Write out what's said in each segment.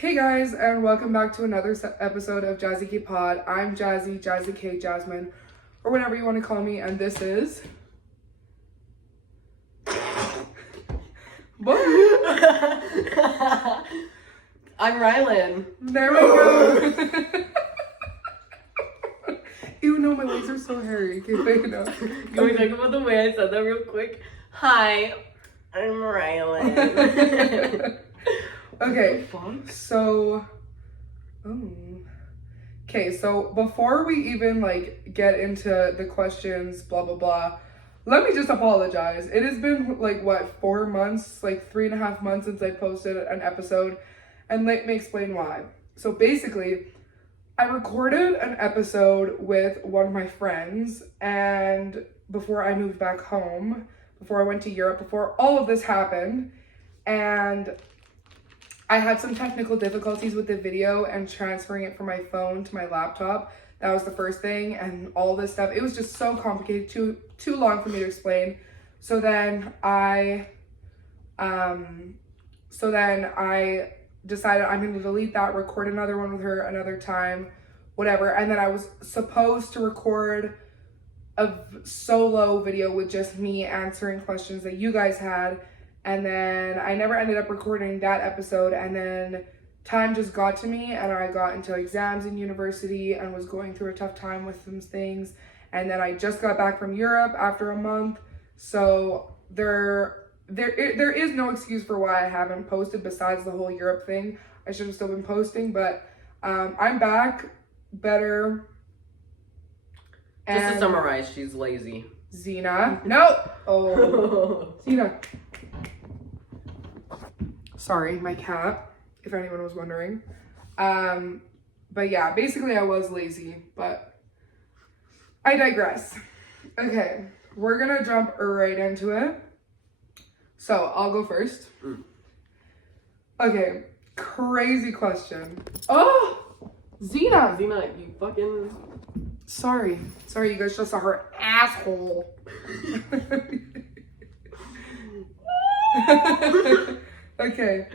Hey guys, and welcome back to another episode of Jazzy K Pod. I'm Jazzy K Jasmine, or whatever you want to call me, and this is... What? I'm Rylan. There we go. Ew, no, my legs are so hairy. Okay, fake it up. Can we talk about the way I said that real quick? Hi, I'm Rylan. Okay, so before we even get into the questions, blah blah blah, let me just apologize. It has been 4 months, 3.5 months since I posted an episode, and let me explain why. So basically, I recorded an episode with one of my friends, and before I moved back home, before I went to Europe, before all of this happened, and I had some technical difficulties with the video and transferring it from my phone to my laptop. That was the first thing, and all this stuff. It was just so complicated, too long for me to explain. So then I decided I'm going to delete that, record another one with her another time, whatever. And then I was supposed to record a solo video with just me answering questions that you guys had. And then I never ended up recording that episode, and then time just got to me, and I got into exams in university and was going through a tough time with some things. And then I just got back from Europe after a month, so there is no excuse for why I haven't posted besides the whole Europe thing. I should have still been posting, but I'm back better. Just to summarize, she's lazy. Zena. No! Oh. Zena. Sorry, my cat, if anyone was wondering. But yeah, basically I was lazy, but I digress. Okay, we're gonna jump right into it. So I'll go first. Okay, crazy question. Oh, Zena, you fucking... Sorry, you guys just saw her asshole. Okay,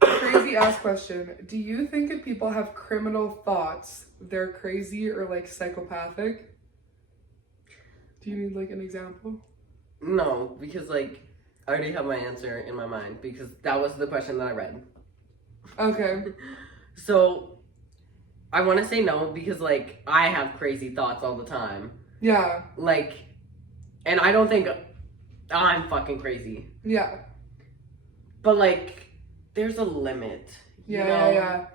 crazy ass question. Do you think if people have criminal thoughts, they're crazy or psychopathic? Do you need an example? No, because I already have my answer in my mind, because that was the question that I read. Okay. So, I want to say no, because I have crazy thoughts all the time. Yeah. And I don't think I'm fucking crazy. Yeah. But there's a limit. Yeah.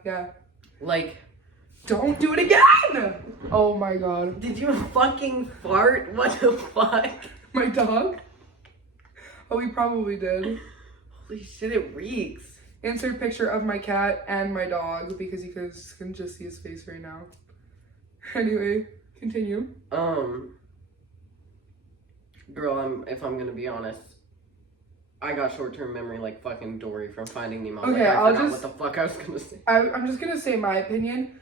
Don't do it again! Oh my god. Did you fucking fart? What the fuck? My dog? Oh, we probably did. Holy shit, it reeks. Insert picture of my cat and my dog, because you guys can just see his face right now. Anyway, continue. Girl, if I'm gonna be honest, I got short-term memory like fucking Dory from Finding Nemo. Okay, I forgot what the fuck I was gonna say. I'm just gonna say my opinion.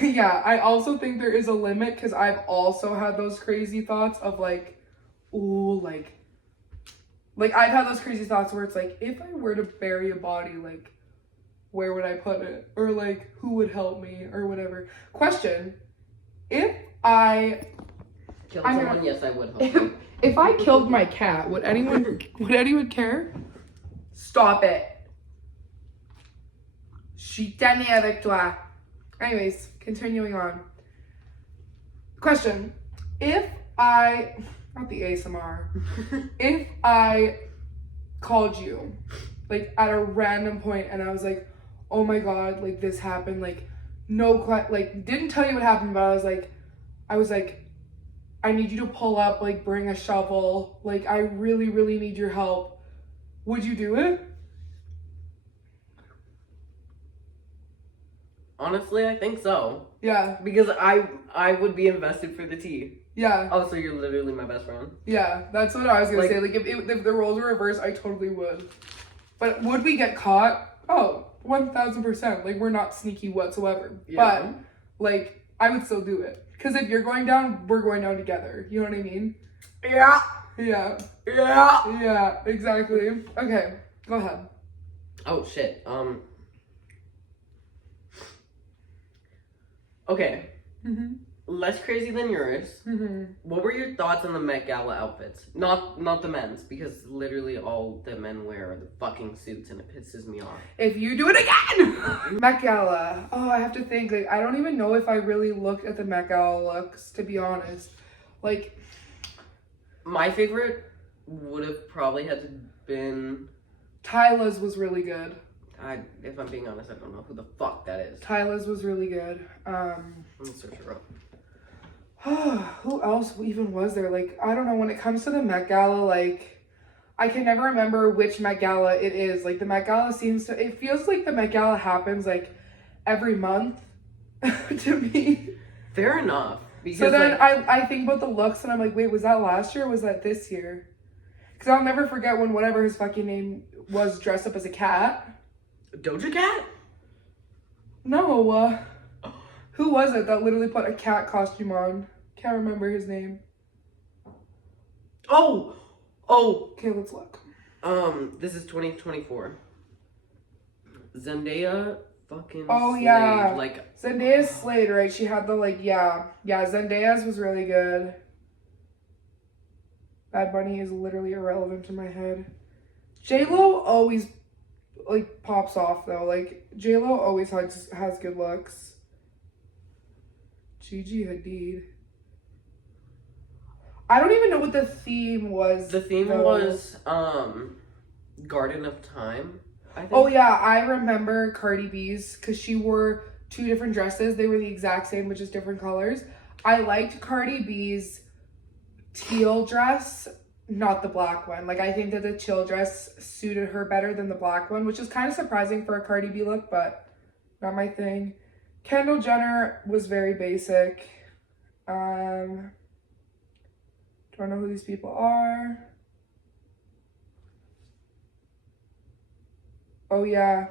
Yeah, I also think there is a limit, because I've also had those crazy thoughts of ooh, I've had those crazy thoughts where it's if I were to bury a body, where would I put it? Or who would help me or whatever. Question, if I killed someone, yes, I would help you. If I killed my cat, would anyone care? Stop it. Je suis tannée avec toi. Anyways, continuing on. Question, if I, not the ASMR, if I called you, at a random point, and I was oh my god, this happened, didn't tell you what happened, but I was I need you to pull up, bring a shovel, I really, really need your help. Would you do it? Honestly, I think so. Yeah. Because I would be invested for the tea. Yeah. Oh, so you're literally my best friend. Yeah, that's what I was gonna say. If the roles were reversed, I totally would. But would we get caught? Oh, 1000%. We're not sneaky whatsoever. Yeah. But, I would still do it. Because if you're going down, we're going down together. You know what I mean? Yeah. Yeah. Yeah. Yeah, exactly. Okay, go ahead. Oh shit. Okay. Mm-hmm. Less crazy than yours. Mm-hmm. What were your thoughts on the Met Gala outfits? Not the men's, because literally all the men wear are the fucking suits, and it pisses me off. If you do it again! Met Gala. Oh, I have to think. Like, I don't even know if I really looked at the Met Gala looks, to be honest. Like, my favorite would have probably had to been... Tyla's was really good. If I'm being honest, I don't know who the fuck that is. Tyla's was really good. Let me search her up. Who else even was there? Like, I don't know, when it comes to the Met Gala, like, I can never remember which Met Gala it is. Like, the Met Gala it feels like the Met Gala happens, like, every month to me. Fair enough. Because, so then I think about the looks and I'm like, wait, was that last year or was that this year? Because I'll never forget when whatever his fucking name was dressed up as a cat. Doja Cat? No, who was it that literally put a cat costume on? Can't remember his name. Oh! Okay, let's look. This is 2024. Zendaya fucking Slayed. Yeah. Like, Zendaya slayed, right? She had the, like, yeah, Zendaya's was really good. Bad Bunny is literally irrelevant in my head. J-Lo always, like, pops off, though. Like, J-Lo always has good looks. Gigi Hadid. I don't even know what the theme was. The theme was, Garden of Time, I think. Oh, yeah, I remember Cardi B's, because she wore 2 different dresses. They were the exact same, but just different colors. I liked Cardi B's teal dress, not the black one. Like, I think that the teal dress suited her better than the black one, which is kind of surprising for a Cardi B look, but not my thing. Kendall Jenner was very basic. Don't know who these people are. Oh, yeah.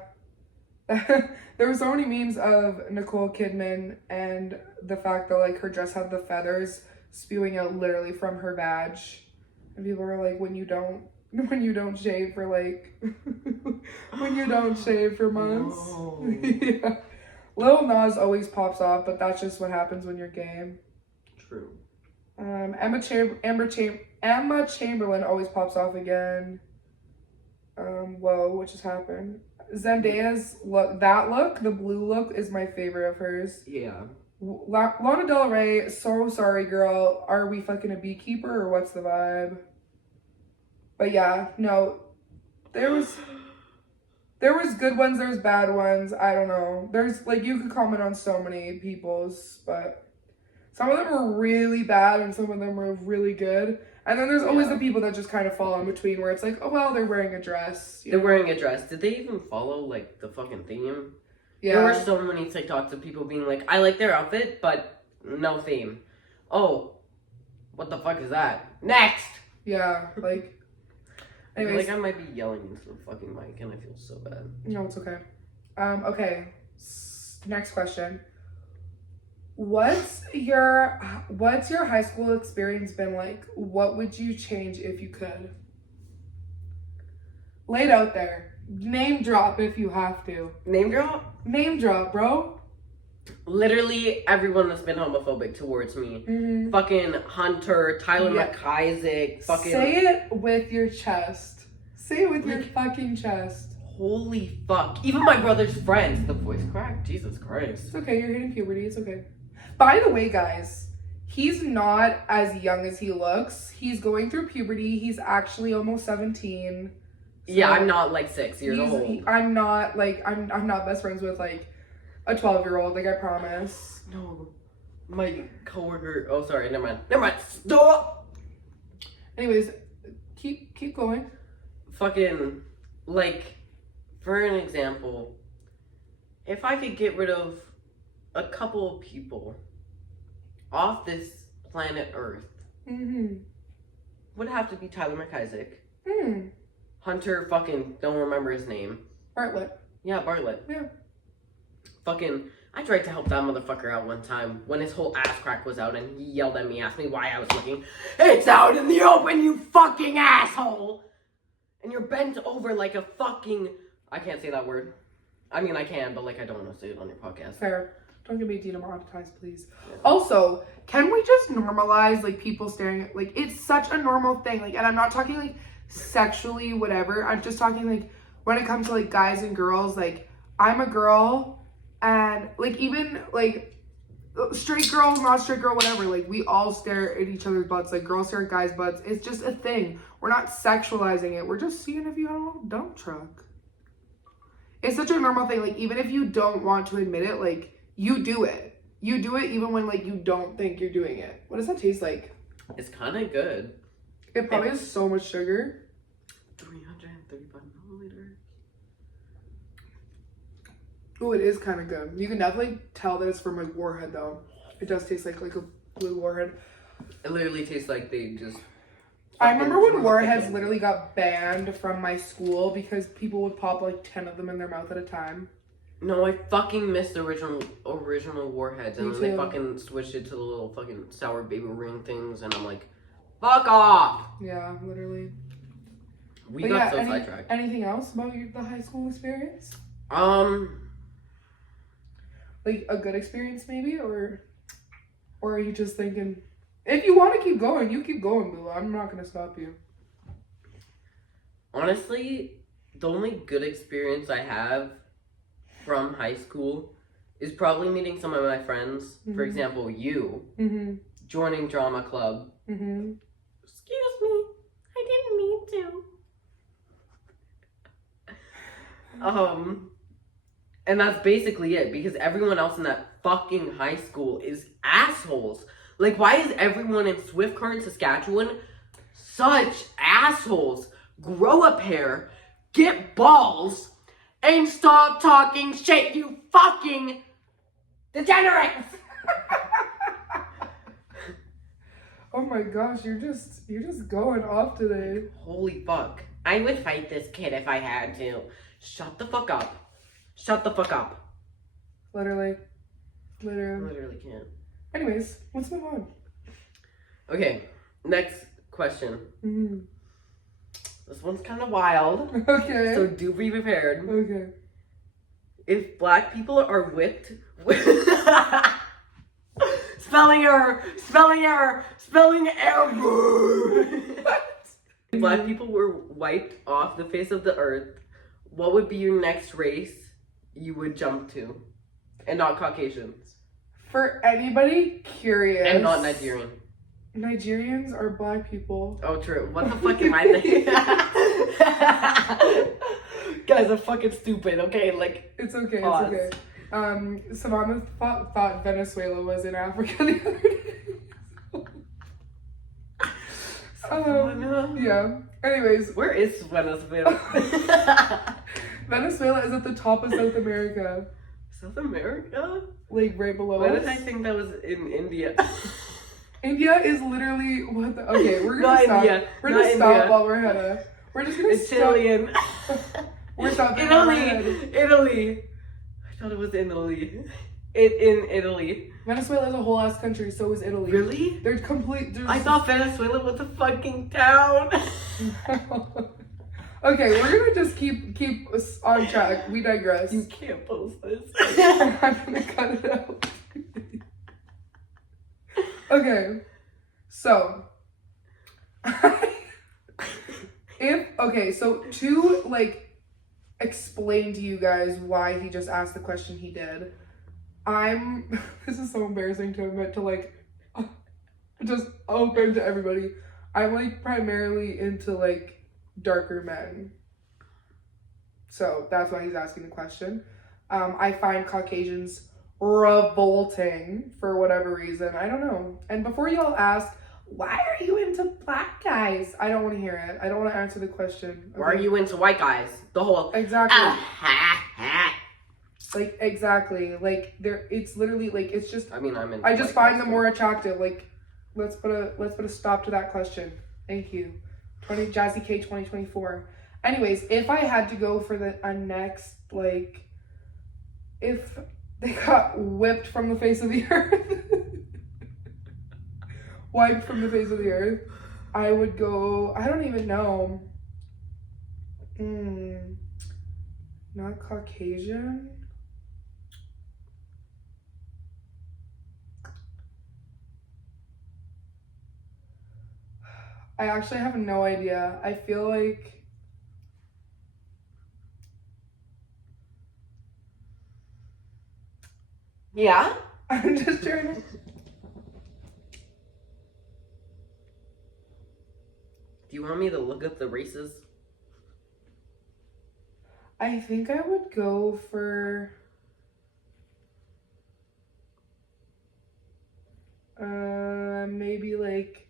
There were so many memes of Nicole Kidman and the fact that, like, her dress had the feathers spewing out literally from her vag. And people were like, when you don't shave for, like, when you don't shave for months. No. Yeah. Lil Nas always pops off, but that's just what happens when you're gay. True. Emma Chamberlain always pops off again. Whoa, what just happened? Zendaya's look, the blue look is my favorite of hers. Yeah. Lana Del Rey, so sorry girl, are we fucking a beekeeper or what's the vibe? But yeah, no, there was good ones, there's bad ones, I don't know. There's, like, you could comment on so many people's, but some of them were really bad and some of them were really good. And then there's always the people that just kind of fall in between where it's like, oh, well, they're wearing a dress. They're wearing a dress. Did they even follow, like, the fucking theme? Yeah. There were so many TikToks of people being like, I like their outfit, but no theme. Oh, what the fuck is that? Next! Yeah, like, I feel anyways. like I might be yelling into the fucking mic and I feel so bad. No, it's okay. Okay, next question. What's your high school experience been like? What would you change if you could? Lay it out there. Name drop if you have to. Name drop? Name drop, bro. Literally everyone that's been homophobic towards me. Mm-hmm. Fucking Hunter, Tyler McIsaac, fucking... Say it with your chest. Say it with your fucking chest. Holy fuck. Even my brother's friends. The voice cracked. Jesus Christ. It's okay, you're hitting puberty, it's okay. By the way, guys, he's not as young as he looks. He's going through puberty. He's actually almost 17. So yeah, I'm not like 6 years old. I'm not best friends with like a 12-year-old, like I promise. No. My coworker, oh sorry, never mind. Stop! Anyways, keep going. Fucking, like, for an example, if I could get rid of a couple of people off this planet Earth, would have to be Tyler McIsaac. Hunter fucking don't remember his name. Bartlett. Yeah, Bartlett. Yeah. Fucking, I tried to help that motherfucker out one time when his whole ass crack was out and he yelled at me, asked me why I was looking. It's out in the open, you fucking asshole! And you're bent over like a fucking I can't say that word. I mean, I can, but like, I don't want to say it on your podcast. Fair. Don't get me demonetized, please. Yeah. Also, can we just normalize like people staring at, like, it's such a normal thing. Like, and I'm not talking like sexually, whatever. I'm just talking like when it comes to like guys and girls. Like, I'm a girl, and like even like straight girl, not straight girl, whatever. Like, we all stare at each other's butts. Like, girls stare at guys' butts. It's just a thing. We're not sexualizing it. We're just seeing if you have a little dump truck. It's such a normal thing. Like, even if you don't want to admit it, like, you do it. You do it even when, like, you don't think you're doing it. What does that taste like? It's kind of good. It probably has so much sugar. 335 milliliters. Oh, it is kind of good. You can definitely tell that it's from, like, Warhead, though. It does taste like a blue Warhead. It literally tastes like they just... I remember when Warheads literally got banned from my school because people would pop, like, 10 of them in their mouth at a time. No, I fucking missed the original Warheads, and Me then they too. fucking switched it to the little fucking sour baby ring things, and I'm like, fuck off! Yeah, literally. We But got yeah, so sidetracked. Anything else about the high school experience? Like a good experience, maybe, or are you just thinking, if you want to keep going, you keep going, boo. I'm not gonna stop you. Honestly, the only good experience I have from high school is probably meeting some of my friends. Mm-hmm. For example, you joining drama club. Mm-hmm. Excuse me, I didn't mean to. And that's basically it, because everyone else in that fucking high school is assholes. Like, why is everyone in Swift Current, Saskatchewan such assholes? Grow a pair, get balls, and stop talking shit, you fucking degenerates! Oh my gosh, you're just going off today. Holy fuck. I would fight this kid if I had to. Shut the fuck up. Shut the fuck up. Literally. I literally can't. Anyways, let's move on. Okay, next question. Mm-hmm. This one's kind of wild. Okay. So do be prepared. Okay. If black people are whipped... Spelling error! Spelling error! Spelling error! If black people were wiped off the face of the earth, what would be your next race you would jump to? And not Caucasians. For anybody curious. And not Nigerian. Nigerians are black people. Oh, true. What the fuck am I thinking? Guys are fucking stupid, okay? Like, It's okay, pause. it's okay. Savannah thought Venezuela was in Africa the other day. Yeah. Anyways, Where is Venezuela? Venezuela is at the top of South America. South America? Like right below Why us. did I think that was in India? India is literally what the okay, we're Not gonna stop. India. We're Not gonna stop India. while we're ahead. We're just gonna stop. Italian. We're stopping while we're ahead. Italy. I thought it was in Italy. In Italy. Venezuela is a whole ass country, so is Italy. Really? They're complete. I thought Venezuela was a fucking town. Okay, we're gonna just keep us on track. We digress. You can't post this. I'm gonna cut it out. Okay, so so to like explain to you guys why he just asked the question he did, this is so embarrassing to admit to like just open to everybody. I'm like primarily into like darker men. So that's why he's asking the question. I find Caucasians revolting for whatever reason. I don't know. And before y'all ask, why are you into black guys? I don't want to hear it. I don't want to answer the question. Why are you into white guys? The whole Exactly. Like exactly. Like it's literally like it's just I mean, I just find them more attractive. Like let's put a stop to that question. Thank you. Jazzy K 2024. Anyways, if I had to go for a next, like, if they got whipped from the face of the earth, wiped from the face of the earth, I would go, I don't even know. Not Caucasian. I actually have no idea. I feel like Yeah? I'm just trying to. Do you want me to look up the races? I think I would go for maybe like,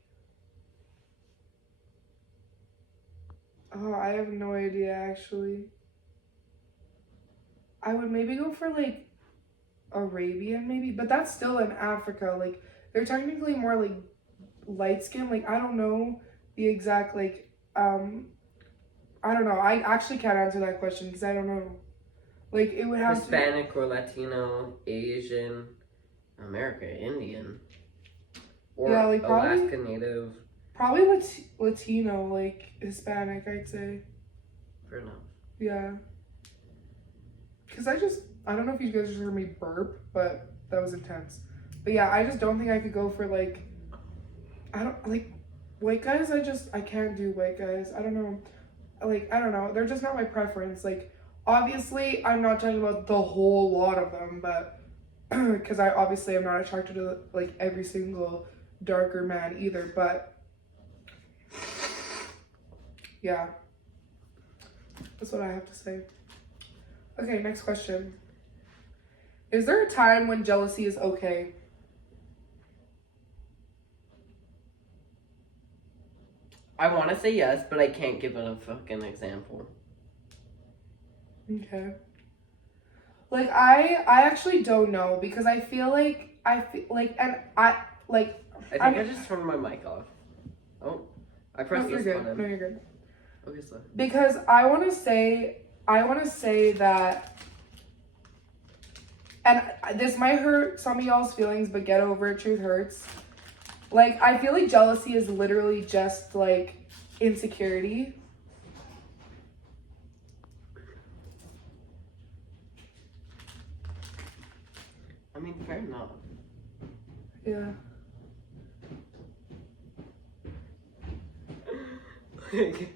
oh, I have no idea actually. I would maybe go for like Arabian maybe, but that's still in Africa. Like they're technically more like light skin. Like I don't know the exact like I don't know. I actually can't answer that question because I don't know. Like it would have Hispanic or Latino, Asian, American, Indian, or Yeah, like, probably- Alaska Native. probably Latino, like Hispanic, I'd say. Fair enough. Yeah. Because I don't know if you guys just heard me burp, but that was intense. But yeah, I just don't think I could go for like, I don't, like, white guys, I can't do white guys. I don't know. Like, I don't know. They're just not my preference. Like, obviously, I'm not talking about the whole lot of them, but, because I obviously am not attracted to, like, every single darker man either, but, yeah. That's what I have to say. Okay, next question. Is there a time when jealousy is okay? I want to say yes, but I can't give it a fucking example. Okay. Like I actually don't know because I feel like I just turned my mic off. Oh, I pressed no, you're this good. button. No, you're good. Okay, so. Because I want to say that, and this might hurt some of y'all's feelings, but get over it. Truth hurts. Like, I feel like jealousy is literally just, like, insecurity. I mean, fair enough. Yeah. Can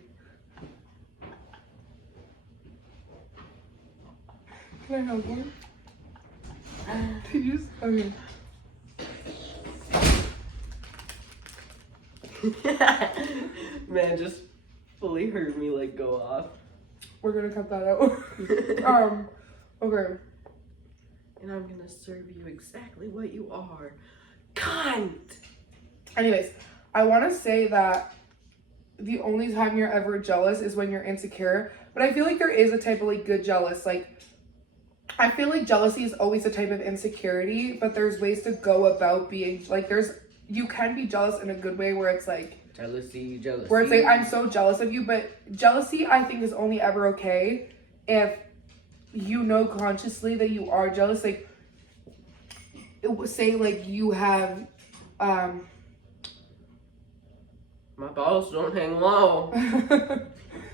I help you? Did you okay. Man, just fully heard me like go off. We're gonna cut that out. Okay. And I'm gonna serve you exactly what you are. Cunt! Anyways, I want to say that the only time you're ever jealous is when you're insecure. But I feel like there is a type of like good jealous. Like, I feel like jealousy is always a type of insecurity, but there's ways to go about being like you can be jealous in a good way where it's like Jealousy. where it's like I'm so jealous of you, but jealousy I think is only ever okay if you know consciously that you are jealous. Like, say like you have my balls don't hang low,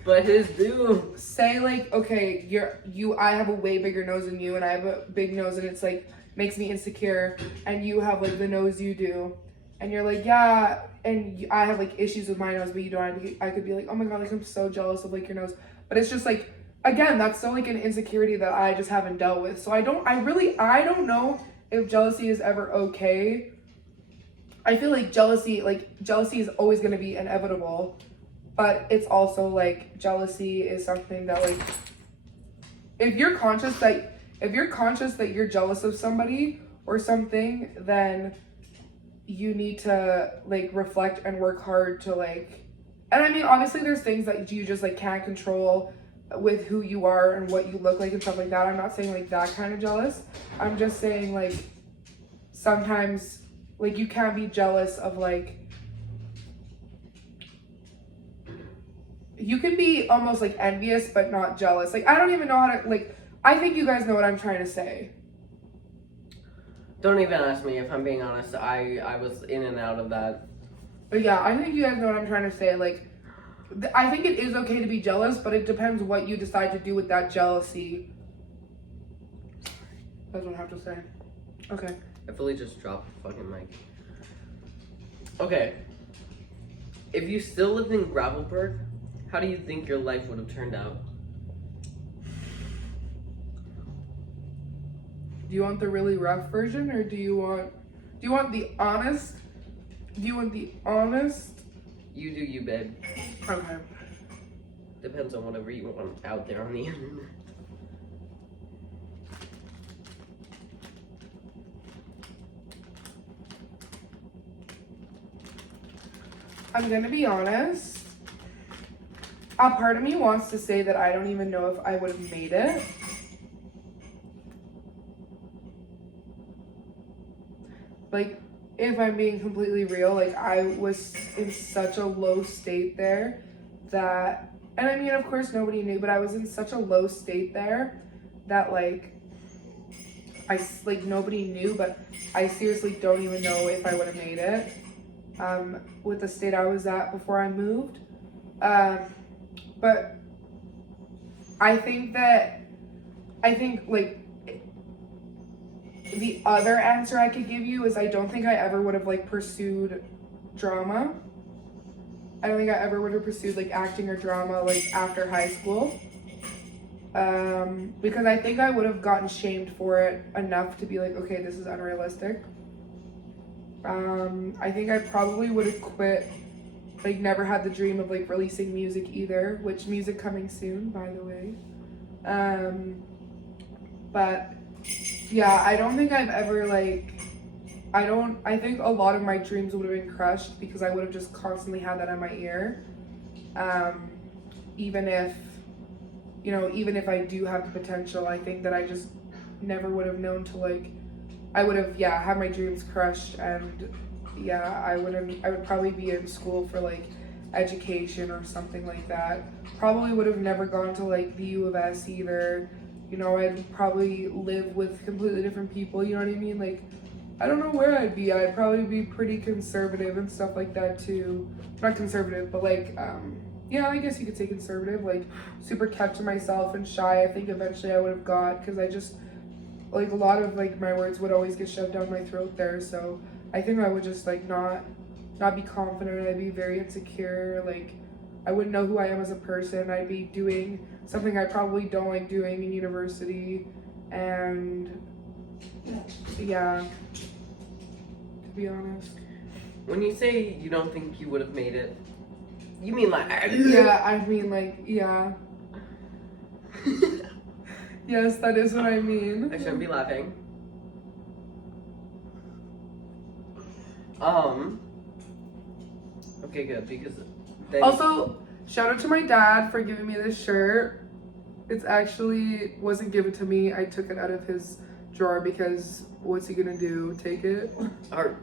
but his do. say like, okay, I have a way bigger nose than you and I have a big nose and it's like makes me insecure, and you have like the nose you do and you're like, yeah, and I have like issues with my nose but you don't. I could be like, oh my god, like I'm so jealous of like your nose, but it's just like, again, that's still like an insecurity that I just haven't dealt with. So I don't know if jealousy is ever okay. I feel like jealousy is always going to be inevitable, but it's also like jealousy is something that like if you're conscious that you're jealous of somebody or something, then you need to like reflect and work hard to like, and I mean obviously there's things that you just like can't control with who you are and what you look like and stuff like that. I'm not saying like that kind of jealous. I'm just saying like sometimes like you can't be jealous of like, you can be almost like envious but not jealous. Like I don't even know how to like, I think you guys know what I'm trying to say. Don't even ask me. If I'm being honest, I was in and out of that. But yeah, I think you guys know what I'm trying to say. Like I think it is okay to be jealous, but it depends what you decide to do with that jealousy. That's what I have to say. Okay. I fully just dropped the fucking mic. Okay. If you still lived in Gravelburg, how do you think your life would have turned out? Do you want the really rough version, or do you want the honest? Do you want the honest? You do you, babe. Okay. Depends on whatever you want out there on the internet. I'm gonna be honest. A part of me wants to say that I don't even know if I would have made it. Like, if I'm being completely real, like, I was in such a low state there that, and I mean, of course, nobody knew, but I was in such a low state there that, like, nobody knew, but I seriously don't even know if I would have made it, with the state I was at before I moved. But I think, like, the other answer I could give you is I don't think I ever would have, like, pursued drama. I don't think I ever would have pursued, like, acting or drama, like, after high school. Because I think I would have gotten shamed for it enough to be like, okay, this is unrealistic. I think I probably would have quit, like, never had the dream of, like, releasing music either, which music coming soon, by the way. But yeah, I don't think I've ever, like, I think a lot of my dreams would have been crushed because I would have just constantly had that in my ear. Even if I do have the potential, I think that I just never would have known to, like, I would have, had my dreams crushed, and I would probably be in school for, like, education or something like that. Probably would have never gone to, like, the U of S either. I'd probably live with completely different people, you know what I mean? Like, I don't know where I'd be. I'd probably be pretty conservative and stuff like that too. Not conservative, but like, I guess you could say conservative, like super kept to myself and shy. I think eventually I would have got, because I just, like, a lot of, like, my words would always get shoved down my throat there. So I think I would just, like, not be confident. I'd be very insecure. Like, I wouldn't know who I am as a person. I'd be doing something I probably don't like doing in university. And yeah, to be honest. When you say you don't think you would have made it, you mean like... Yeah, I mean, like, yeah. Yes, that is what I mean. I shouldn't be laughing. Okay, good, because... Also, shout out to my dad for giving me this shirt. It's actually wasn't given to me. I took it out of his drawer because what's he gonna do? Take it? Or...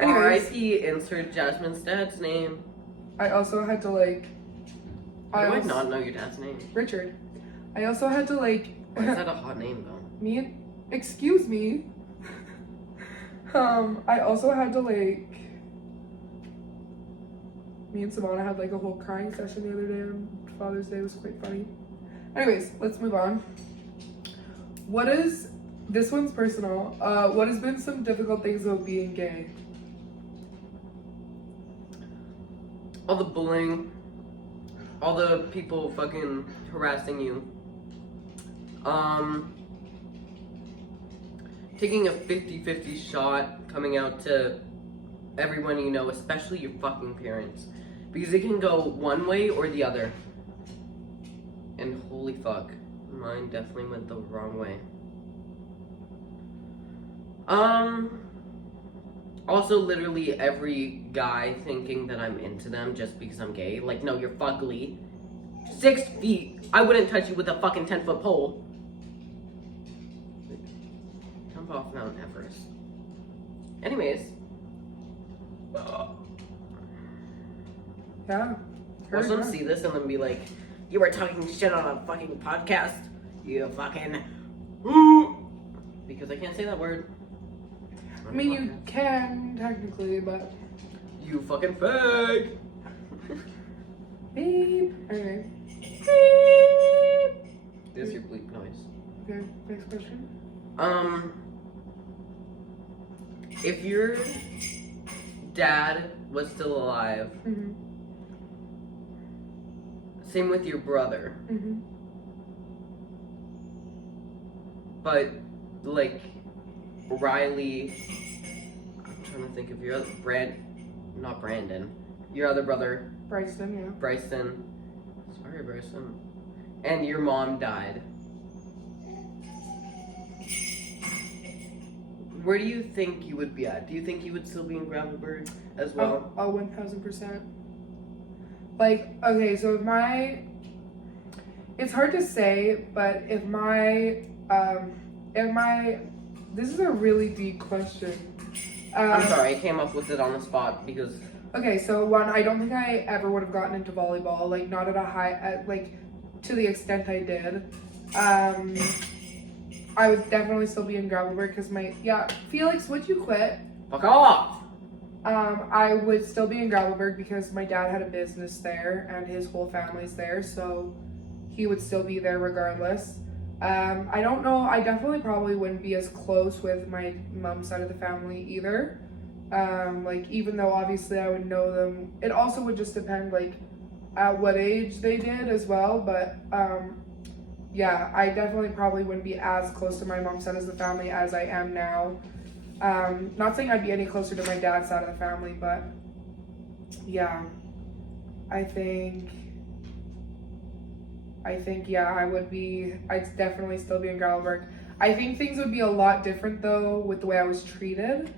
Anyways, R.I.P. insert Jasmine's dad's name. I also had to, like... I would not know your dad's name. Richard. I also had to, like... Why is that a hot name, though? Excuse me. I also had to, like... Me and Savannah had, like, a whole crying session the other day on Father's Day. It was quite funny. Anyways, let's move on. This one's personal. What has been some difficult things about being gay? All the bullying. All the people fucking harassing you. Taking a 50-50 shot coming out to everyone you know, especially your fucking parents. Because it can go one way or the other. And holy fuck, mine definitely went the wrong way. Also, literally every guy thinking that I'm into them just because I'm gay. Like, no, you're fugly. 6 feet. I wouldn't touch you with a fucking 10-foot pole. Jump off Mount Everest. Anyways. Yeah. Watch them see this and then be like, you were talking shit on a fucking podcast. You fucking... Because I can't say that word. I mean, you can, technically, but... You fucking fag. Beep. Okay. Beep. There's your bleep noise. Okay, next question. If your dad was still alive, Mm-hmm. same with your brother, Mm-hmm. but like Riley, I'm trying to think of your other not Brandon, your other brother, Bryson, yeah. Bryson, sorry Bryson, and your mom died. Where do you think you would be at? Do you think you would still be in Gravelburg as well? Oh, 1000%. Like, okay, so it's hard to say, but this is a really deep question. I'm sorry, I came up with it on the spot because. Okay, so one, I don't think I ever would have gotten into volleyball, like not at a high, like to the extent I did. I would definitely still be in Gravelburg because Felix, would you quit? Fuck off! I would still be in Gravelburg because my dad had a business there and his whole family's there, so he would still be there regardless. I don't know, I definitely probably wouldn't be as close with my mom's side of the family either. Like even though obviously I would know them, it also would just depend like at what age they did as well, but yeah, I definitely probably wouldn't be as close to my mom's side of the family as I am now. Not saying I'd be any closer to my dad's side of the family, but yeah, I think yeah, I'd definitely still be in Gravelburg. I think things would be a lot different though with the way I was treated.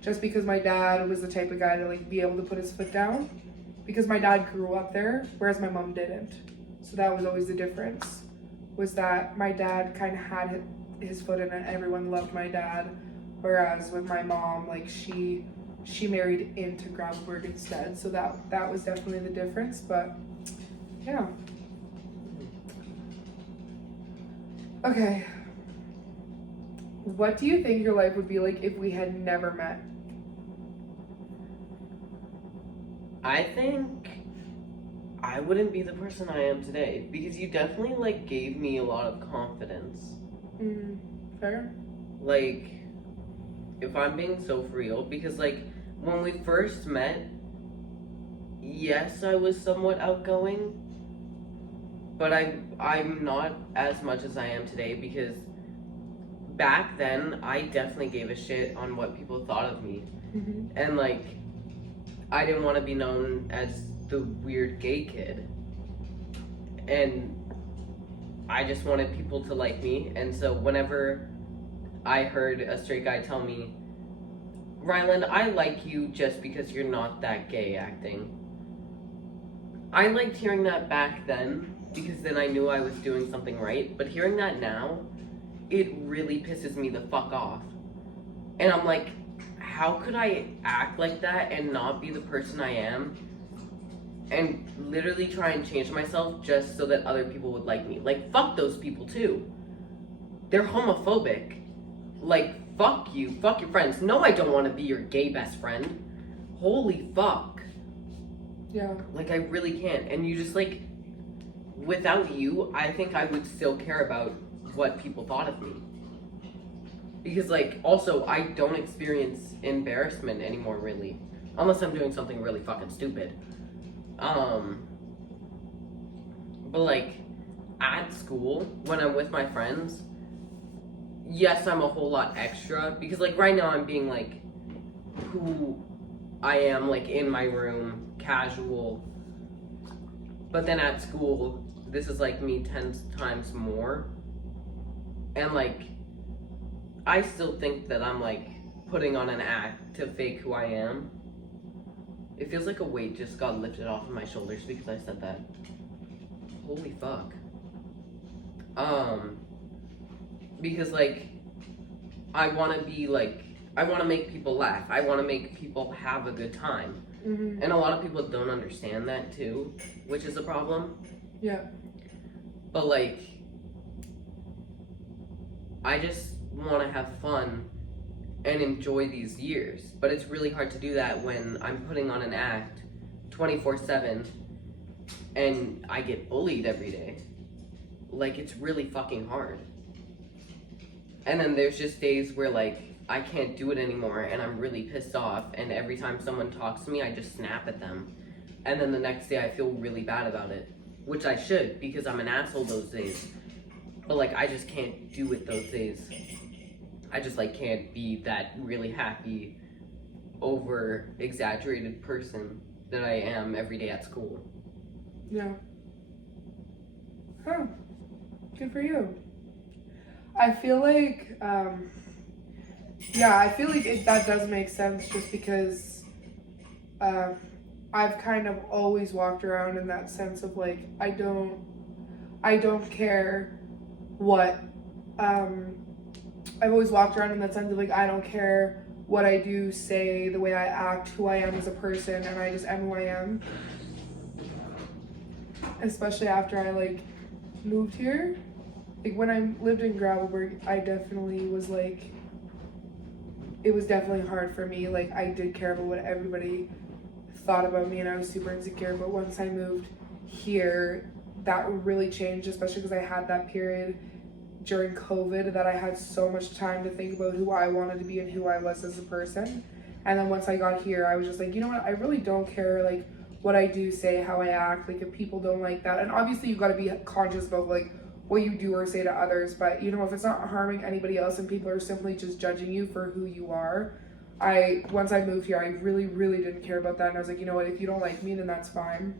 Just because my dad was the type of guy to like be able to put his foot down, because my dad grew up there, whereas my mom didn't. So that was always the difference, was that my dad kind of had his foot in it. Everyone loved my dad, whereas with my mom, like she married into Gravelburg instead. So that was definitely the difference. But yeah. Okay. What do you think your life would be like if we had never met? I think I wouldn't be the person I am today because you definitely like gave me a lot of confidence. Fair. Like, if I'm being so for real, because like when we first met, yes, I was somewhat outgoing, but I'm not as much as I am today because back then I definitely gave a shit on what people thought of me. And like I didn't want to be known as the weird gay kid, and I just wanted people to like me. And so whenever I heard a straight guy tell me, Ryland, I like you just because you're not that gay acting, I liked hearing that back then because then I knew I was doing something right. But hearing that now, it really pisses me the fuck off. And I'm like, how could I act like that and not be the person I am and literally try and change myself just so that other people would like me? Like, fuck those people too. They're homophobic. Like, fuck you. Fuck your friends. No, I don't want to be your gay best friend. Holy fuck. Yeah. Like, I really can't. And you just, like, without you, I think I would still care about what people thought of me. Because, like, also, I don't experience embarrassment anymore, really. Unless I'm doing something really fucking stupid. But, like, at school, when I'm with my friends, yes, I'm a whole lot extra. Because, like, right now I'm being, like, who I am, like, in my room, casual. But then at school, this is, like, me 10 times more. And, like, I still think that I'm, like, putting on an act to fake who I am. It feels like a weight just got lifted off of my shoulders because I said that. Holy fuck. Because, like, I want to be, like, I want to make people laugh. I want to make people have a good time. And a lot of people don't understand that, too, which is a problem. Yeah. But, like, I just want to have fun and enjoy these years. But it's really hard to do that when I'm putting on an act 24/7 and I get bullied every day. Like, it's really fucking hard. And then there's just days where, like, I can't do it anymore and I'm really pissed off, and every time someone talks to me, I just snap at them. And then the next day I feel really bad about it, which I should, because I'm an asshole those days. But, like, I just can't do it those days. I just, like, can't be that really happy, over exaggerated person that I am every day at school. Yeah. Huh. Good for you. I feel like, that does make sense, just because I've kind of always walked around in that sense of, like, I don't care what, I've always walked around in that sense of, like, I don't care what I do, say, the way I act, who I am as a person, and I just am who I am. Especially after I, like, moved here. Like, when I lived in Gravelburg, I definitely was, like, it was definitely hard for me. Like, I did care about what everybody thought about me, and I was super insecure. But once I moved here, that really changed, especially because I had that period during COVID that I had so much time to think about who I wanted to be and who I was as a person. And then once I got here, I was just like, you know what, I really don't care, like, what I do, say, how I act, like, if people don't like that. And obviously you've got to be conscious about, like, what you do or say to others, but, you know, if it's not harming anybody else and people are simply just judging you for who you are, once I moved here, I really, really didn't care about that. And I was like, you know what, if you don't like me, then that's fine.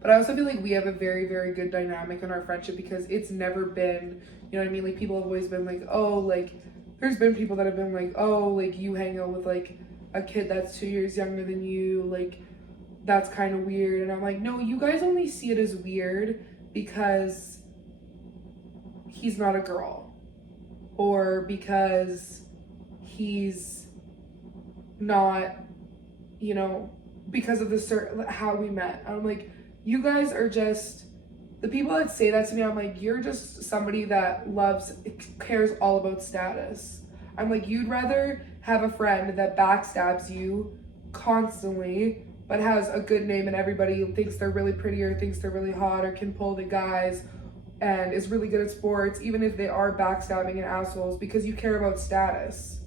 But I also feel like we have a very, very good dynamic in our friendship, because it's never been, you know what I mean? Like, people have always been like, oh, like, there's been people that have been like, oh, like, you hang out with, like, a kid that's 2 years younger than you, like, that's kind of weird. And I'm like, no, you guys only see it as weird because he's not a girl, or because he's not, you know, because of the certain, how we met. I'm like, you guys are just, the people that say that to me, I'm like, you're just somebody that cares all about status. I'm like, you'd rather have a friend that backstabs you constantly, but has a good name and everybody thinks they're really pretty or thinks they're really hot or can pull the guys and is really good at sports, even if they are backstabbing and assholes, because you care about status.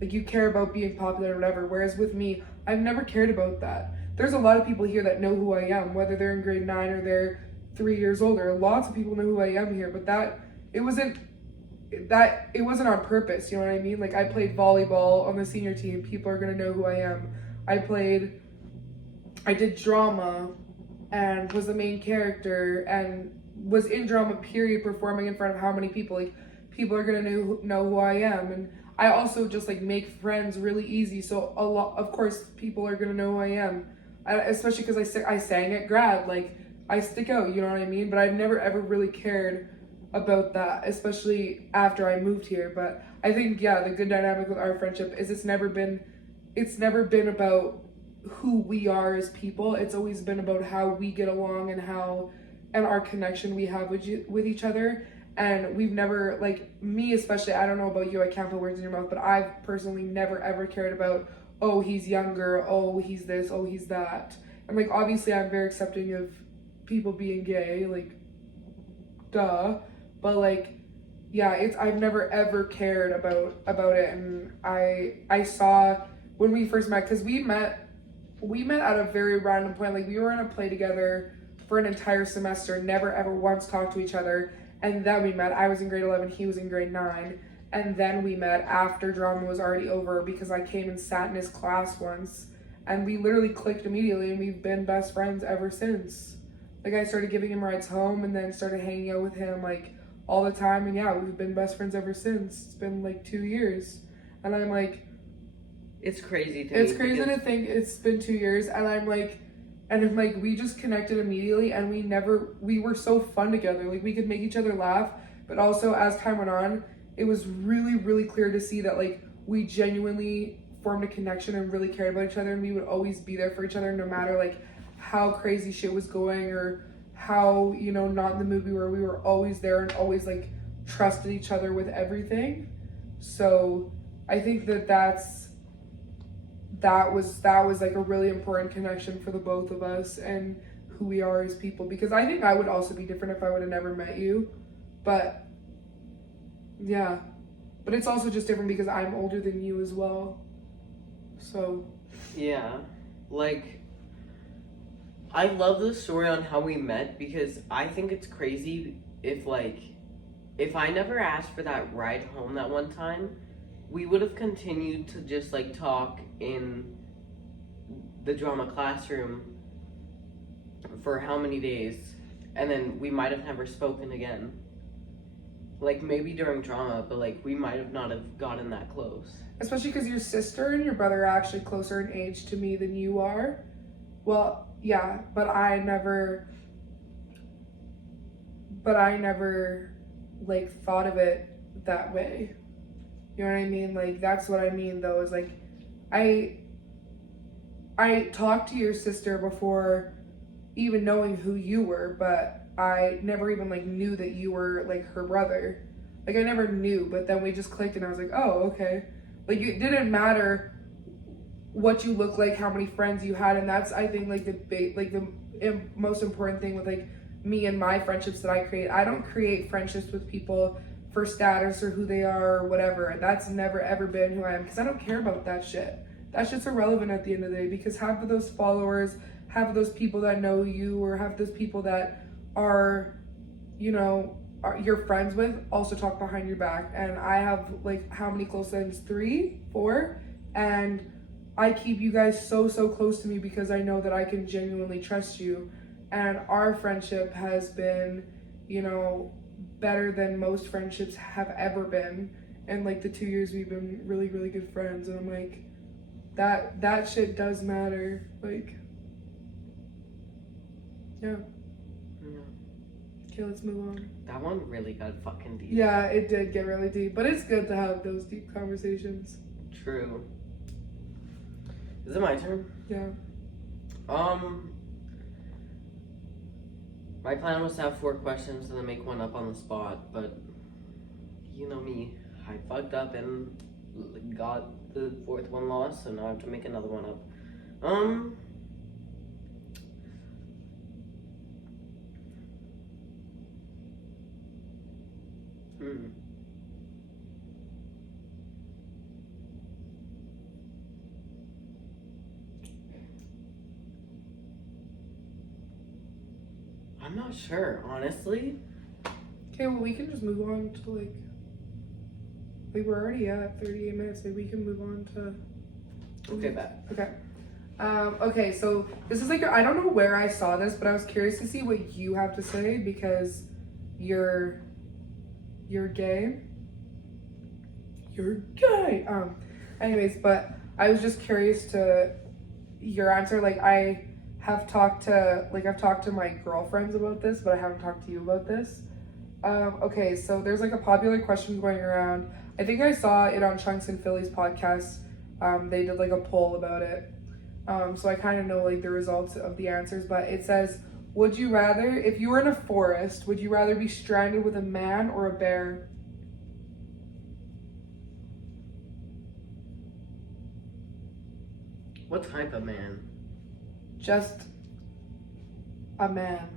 Like, you care about being popular or whatever. Whereas with me, I've never cared about that. There's a lot of people here that know who I am, whether they're in grade 9 or they're 3 years older. Lots of people know who I am here, but it wasn't on purpose, you know what I mean? Like, I played volleyball on the senior team. People are gonna know who I am. I did drama and was the main character and was in drama period, performing in front of how many people. Like, people are gonna know who I am. And I also just, like, make friends really easy, so a lot, of course, people are gonna know who I am. Especially because I sang at grad, like, I stick out, you know what I mean? But I've never ever really cared about that, especially after I moved here. But I think, yeah, the good dynamic with our friendship is it's never been about who we are as people. It's always been about how we get along and our connection we have with each other. And we've never, like, me especially, I don't know about you, I can't put words in your mouth, but I've personally never ever cared about, oh, he's younger, oh, he's this, oh, he's that. And, like, obviously I'm very accepting of people being gay, like, duh. But, like, yeah, I've never ever cared about it. And I saw when we first met, because we met at a very random point. Like, we were in a play together for an entire semester, never ever once talked to each other. And then we met. I was in grade 11, he was in grade 9. And then we met after drama was already over, because I came and sat in his class once. And we literally clicked immediately, and we've been best friends ever since. Like, I started giving him rides home and then started hanging out with him, like, all the time. And yeah, we've been best friends ever since. It's been, like, 2 years. And I'm like... It's crazy to me. It's crazy to think it's been 2 years. And I'm like... And I'm like, we just connected immediately, and we were so fun together. Like, we could make each other laugh, but also as time went on, it was really, really clear to see that, like, we genuinely formed a connection and really cared about each other, and we would always be there for each other no matter, like, how crazy shit was going or how, you know, not in the mood we were always there and always, like, trusted each other with everything. So I think that was like a really important connection for the both of us and who we are as people, because I think I would also be different if I would have never met you. But yeah, but it's also just different because I'm older than you as well. So yeah, like, I love the story on how we met, because I think it's crazy if I never asked for that ride home that one time, we would have continued to just like talk in the drama classroom for how many days, and then we might have never spoken again. Like, maybe during drama, but like we might have not have gotten that close. especially because your sister and your brother are actually closer in age to me than you are. Well, yeah, but I never like thought of it that way. You know what I mean? Like, that's what I mean though, is like I talked to your sister before even knowing who you were, but I never even like knew that you were like her brother. Like, I never knew, but then we just clicked and I was like, oh, okay. Like, it didn't matter what you look like, how many friends you had, and that's, I think, like the most important thing with like me and my friendships that I create. I don't create friendships with people for status or who they are or whatever. That's never ever been who I am, because I don't care about that shit. That shit's irrelevant at the end of the day, because half of those followers, half of those people that know you, or half of those people that are, you know, you're friends with, also talk behind your back. And I have like how many close friends? 3, 4, and I keep you guys so close to me because I know that I can genuinely trust you. And our friendship has been, you know, better than most friendships have ever been. And like the 2 years we've been really good friends, and I'm like, that shit does matter. Like, yeah. Okay, let's move on. That one really got fucking deep. Yeah, it did get really deep, but it's good to have those deep conversations. True. Is it my turn? Yeah. My plan was to have 4 questions and then make one up on the spot, but you know me, I fucked up and got the 4th one lost, so now I have to make another one up. I'm not sure, honestly. Okay, well, we can just move on to like we're already at 38 minutes, so we can move on to. Okay, bet. Okay. Okay, so this is like, I don't know where I saw this, but I was curious to see what you have to say, because you're gay. You're gay. Anyways, but I was just curious to your answer. Like, I've talked to my girlfriends about this, but I haven't talked to you about this. Okay, so there's like a popular question going around. I think I saw it on Chunks and Philly's podcast. They did like a poll about it. So I kind of know like the results of the answers, but it says, would you rather, if you were in a forest, would you rather be stranded with a man or a bear? What type of man? Just a man.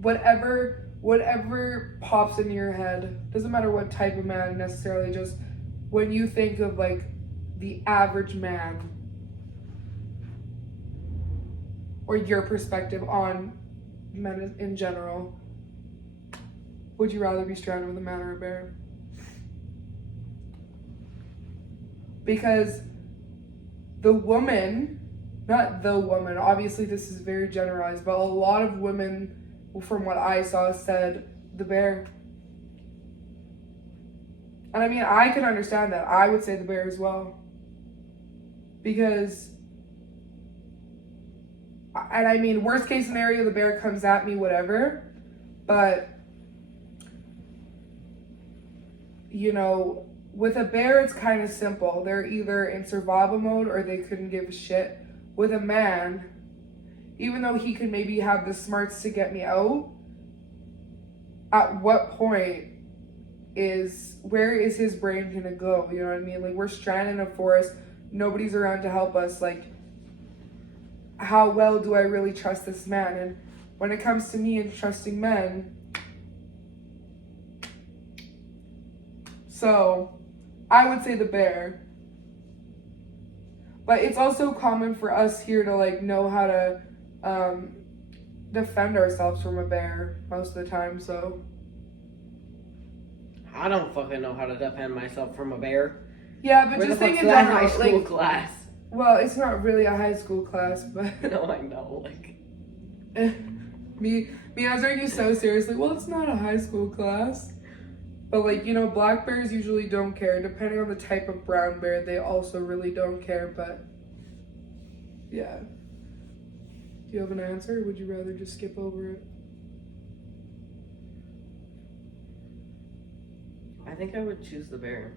Whatever pops into your head. Doesn't matter what type of man necessarily, just when you think of like the average man, or your perspective on men in general, would you rather be stranded with a man or a bear? Because not the woman, obviously this is very generalized, but a lot of women, from what I saw, said the bear. And I mean, I can understand that. I would say the bear as well. Because, and I mean, worst case scenario, the bear comes at me, whatever. But, you know, with a bear, it's kind of simple. They're either in survival mode or they couldn't give a shit. With a man, even though he could maybe have the smarts to get me out, at what point where is his brain gonna go? You know what I mean? Like, we're stranded in a forest, nobody's around to help us. Like, how well do I really trust this man? And when it comes to me and trusting men, so I would say the bear. But it's also common for us here to like know how to defend ourselves from a bear most of the time, so. I don't fucking know how to defend myself from a bear. Yeah, but Where just the think fuck's in that general, high school like, class? well, it's not really a high school class, but No, I know. Like, me answering you so seriously. Well, it's not a high school class, but like, you know, black bears usually don't care. Depending on the type of brown bear, they also really don't care. But yeah, do you have an answer, or would you rather just skip over it? I think I would choose the bear.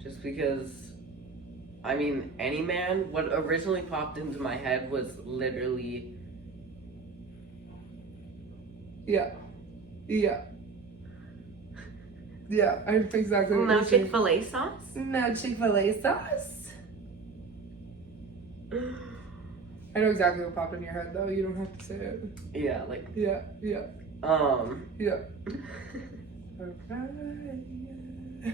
Just because, I mean, any man, what originally popped into my head was literally. Yeah. Yeah, I know exactly what No you're saying. Chick-fil-A sauce? No Chick-fil-A sauce. I know exactly what popped in your head, though. You don't have to say it. Yeah, like. Yeah. Yeah. Okay. Do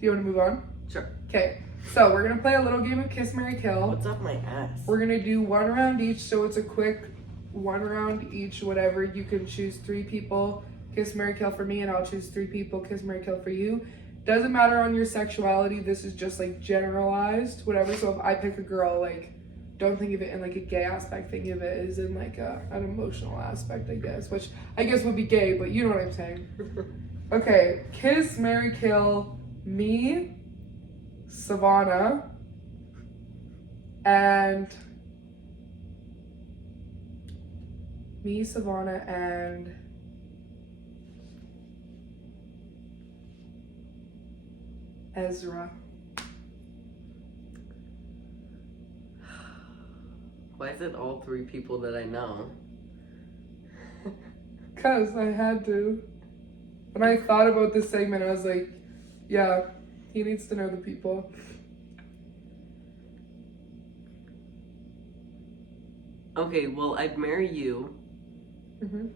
you want to move on? Sure. Okay, so we're gonna play a little game of Kiss, Marry, Kill. What's up my ass? We're gonna do one round each, so it's a quick one round each, whatever. You can choose 3 people, Kiss, Marry, Kill for me, and I'll choose 3 people, Kiss, Marry, Kill for you. Doesn't matter on your sexuality, this is just like generalized, whatever. So if I pick a girl, like, don't think of it in like a gay aspect, think of it as in like an emotional aspect, I guess, which I guess would be gay, but you know what I'm saying. Okay, Kiss, Marry, Kill, me, Savannah, and Ezra. Why is it all 3 people that I know? Cause I had to. When I thought about this segment, I was like, yeah, he needs to know the people. Okay, well, I'd marry you. Mm-hmm.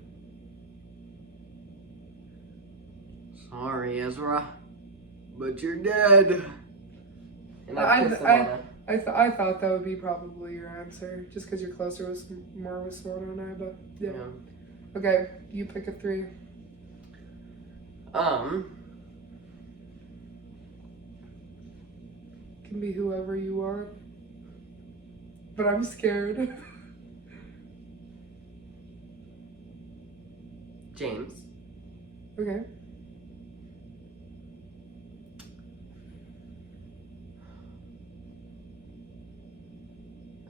Sorry, Ezra, but you're dead. And I'd kiss Savannah. I thought that would be probably your answer, just because you're closer with more with Savannah and I, but yeah. Okay, you pick a 3. Can be whoever you want, but I'm scared. James. Okay.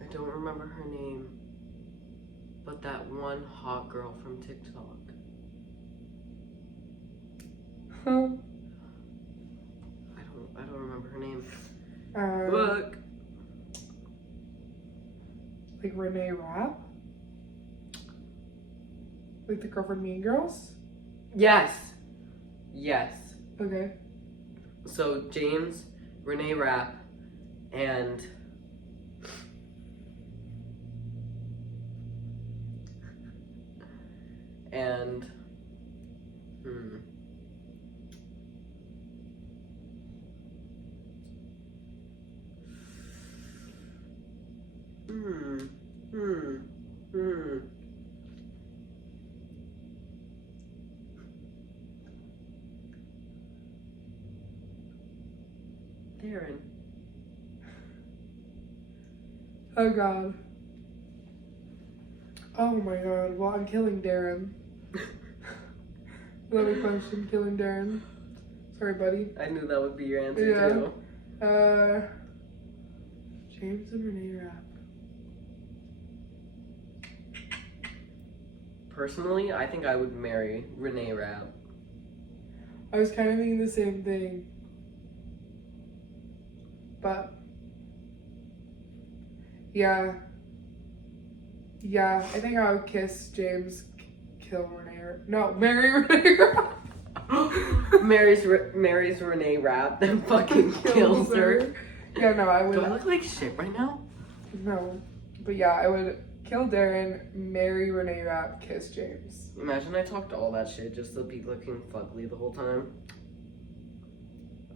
I don't remember her name, but that one hot girl from TikTok. Huh? I don't remember her name. Look. Like Renee Rapp? Like the girl from Mean Girls? Yes. Okay. So James, Renee Rapp, and Darren. Oh god. Oh my god. Well, I'm killing Darren. Another question, killing Darren. Sorry, buddy. I knew that would be your answer too. James and Renee Rapp. Personally, I think I would marry Renee Rapp. I was kind of thinking the same thing. But yeah, I think I would kiss James, kill Renee No, Mary Renee Rapp. Mary's Renee Rapp that fucking kills her. Yeah, no, I would. Do I look like shit right now? No. But yeah, I would kill Darren, marry Renee Rapp, kiss James. Imagine I talked all that shit just to be looking fugly the whole time.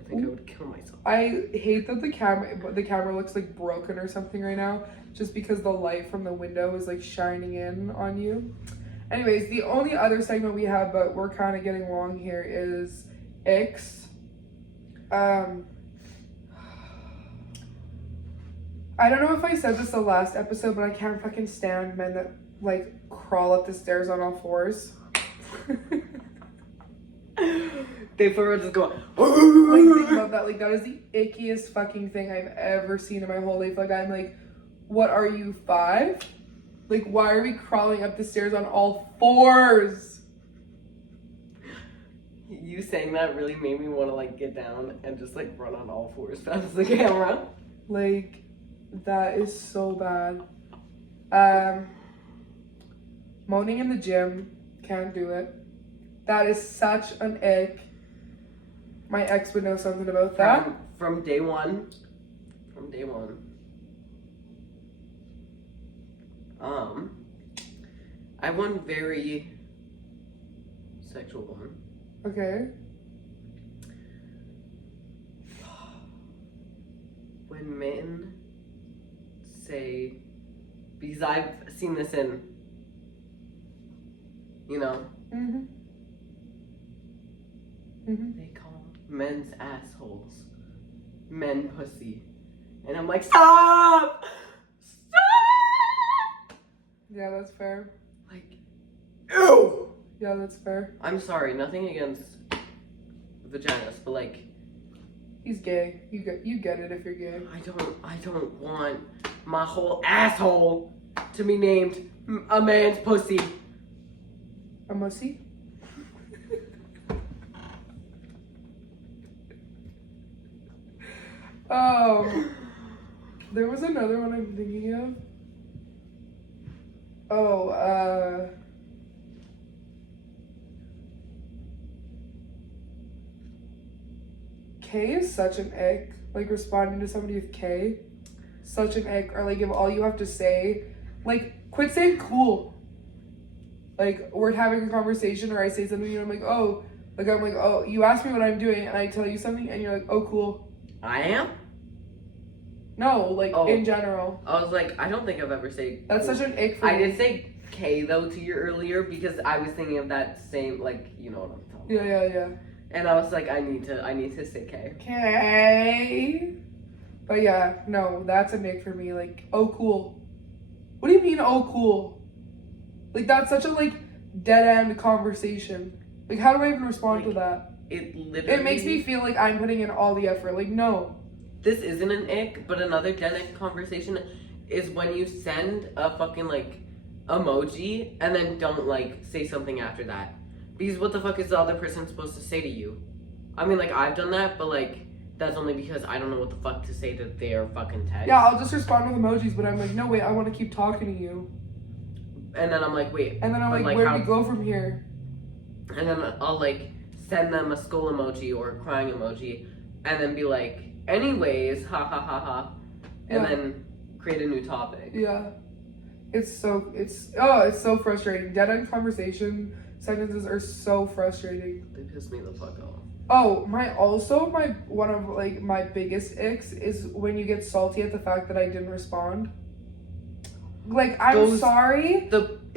I think I would kill myself. I hate that the camera looks like broken or something right now, just because the light from the window is like shining in on you. Anyways, the only other segment we have, but we're kind of getting long here, is icks. I don't know if I said this the last episode, but I can't fucking stand men that like crawl up the stairs on all fours. They forward just go. Like, think about that. Like, that is the ickiest fucking thing I've ever seen in my whole life. Like, I'm like, what are you, 5? Like, why are we crawling up the stairs on all fours? You saying that really made me want to like get down and just like run on all fours past the camera. Like, that is so bad. Moaning in the gym, can't do it. That is such an ick. My ex would know something about that. From day one. I have one very sexual one. Okay. When men say, because I've seen this in, you know, they call men's assholes men pussy. And I'm like, stop! Stop! Yeah, that's fair. Like, ew! Yeah, that's fair. I'm sorry, nothing against vaginas, but like, he's gay. You get it if you're gay. I don't want my whole asshole to be named a man's pussy. A mussy? There was another one I'm thinking of. K is such an ick. Like, responding to somebody with K, such an ick. Or like, if all you have to say, like, quit saying cool. Like, we're having a conversation, or I say something, and I'm like, oh, you asked me what I'm doing, and I tell you something, and you're like, oh, cool. I am? No, like, in general. I was like, I don't think I've ever said That's cool. such an ick for me. I did say K, though, to you earlier, because I was thinking of that same, like, you know what I'm talking about. Yeah. And I was like, I need to say K. K. But yeah, no, that's a nick for me. Like, oh, cool. What do you mean, oh, cool? Like, that's such a, like, dead-end conversation. Like, how do I even respond to that? It makes me feel like I'm putting in all the effort. Like, no. This isn't an ick, but another dead-end conversation is when you send a fucking, like, emoji and then don't, like, say something after that. Because what the fuck is the other person supposed to say to you? I mean, like, I've done that, but, like, that's only because I don't know what the fuck to say to their fucking text. Yeah, I'll just respond with emojis, but I'm like, no, wait, I want to keep talking to you. And then I'm like, wait. And then I'm like, where do we go from here? And then I'll, like, send them a skull emoji or a crying emoji, and then be like, anyways, ha ha ha ha. And then create a new topic. Yeah. It's so frustrating. Dead-end conversation sentences are so frustrating. They piss me the fuck off. Oh, one of like my biggest icks is when you get salty at the fact that I didn't respond. Like, I'm sorry.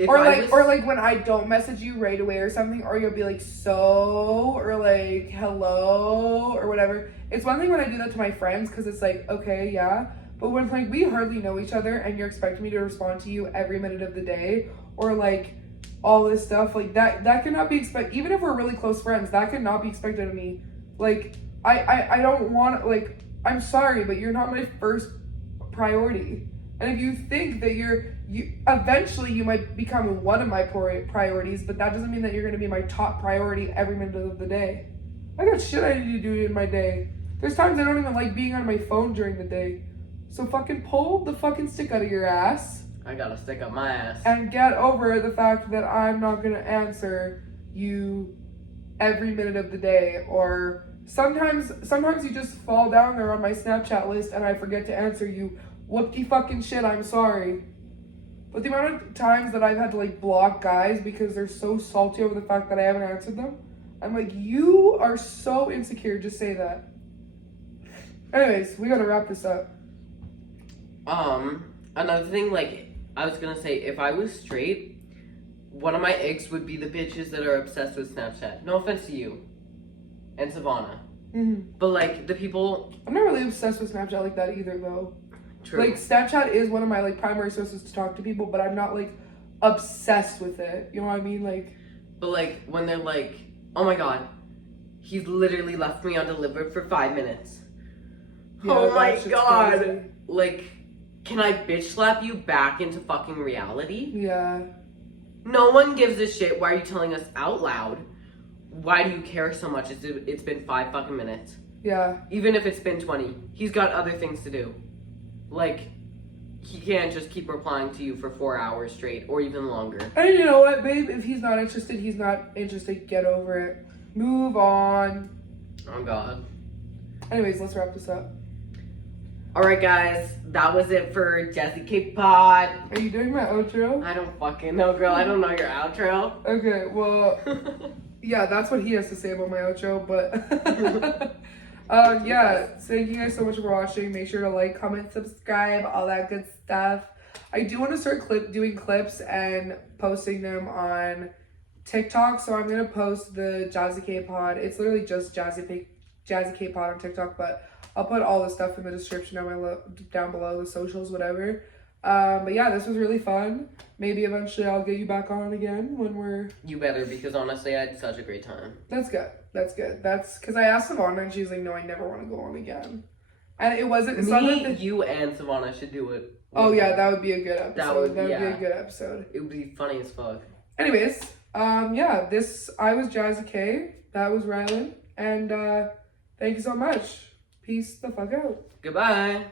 Or like when I don't message you right away or something, or you'll be like, so, or like, hello, or whatever. It's one thing when I do that to my friends, because it's like, okay, yeah. But when like we hardly know each other and you're expecting me to respond to you every minute of the day, or like all this stuff, like that cannot be expected. Even if we're really close friends, that cannot be expected of me. Like, I don't want, like, I'm sorry, but you're not my first priority. And if you think that you eventually you might become one of my priorities, but that doesn't mean that you're going to be my top priority every minute of the day. I got shit I need to do in my day. There's times I don't even like being on my phone during the day. So fucking pull the fucking stick out of your ass. I got a stick up my ass. And get over the fact that I'm not going to answer you every minute of the day, or sometimes you just fall down there on my Snapchat list and I forget to answer you. Whoop-de fucking shit, I'm sorry. But the amount of times that I've had to like block guys because they're so salty over the fact that I haven't answered them, I'm like, you are so insecure, just say that. Anyways, we gotta wrap this up. Another thing, like, I was gonna say, if I was straight, one of my icks would be the bitches that are obsessed with Snapchat. No offense to you and Savannah. Mm-hmm. But, like, the people... I'm not really obsessed with Snapchat like that either, though. True. Like, Snapchat is one of my, like, primary sources to talk to people, but I'm not, like, obsessed with it. You know what I mean? Like... But, like, when they're like, oh my god, he's literally left me undelivered for 5 minutes. Yeah, oh my shit's god. crazy. Like, can I bitch slap you back into fucking reality? Yeah. No one gives a shit. Why are you telling us out loud? Why do you care so much? It's been 5 fucking minutes. Yeah. Even if it's been 20. He's got other things to do. Like, he can't just keep replying to you for 4 hours straight or even longer. And you know what, babe? If he's not interested, he's not interested. Get over it. Move on. Oh god. Anyways, let's wrap this up. Alright guys, that was it for Jazzy K Pod. Are you doing my outro? I don't fucking know, girl. I don't know your outro. Okay, well, yeah, that's what he has to say about my outro, but yeah, thank you guys so much for watching. Make sure to like, comment, subscribe, all that good stuff. I do want to start doing clips and posting them on TikTok, so I'm gonna post the Jazzy K Pod. It's literally just Jazzy K Pod on TikTok, but I'll put all the stuff in the description down below, the socials, whatever. But yeah, this was really fun. Maybe eventually I'll get you back on again when we're... You better, because honestly, I had such a great time. That's good. That's good. That's because I asked Savannah and she's like, no, I never want to go on again. And it wasn't... You and Savannah should do it. Oh yeah, that would be a good episode. That would be yeah. a good episode. It would be funny as fuck. Anyways, yeah, I was Jazzy K. That was Rylan. And thank you so much. Peace the fuck out. Goodbye.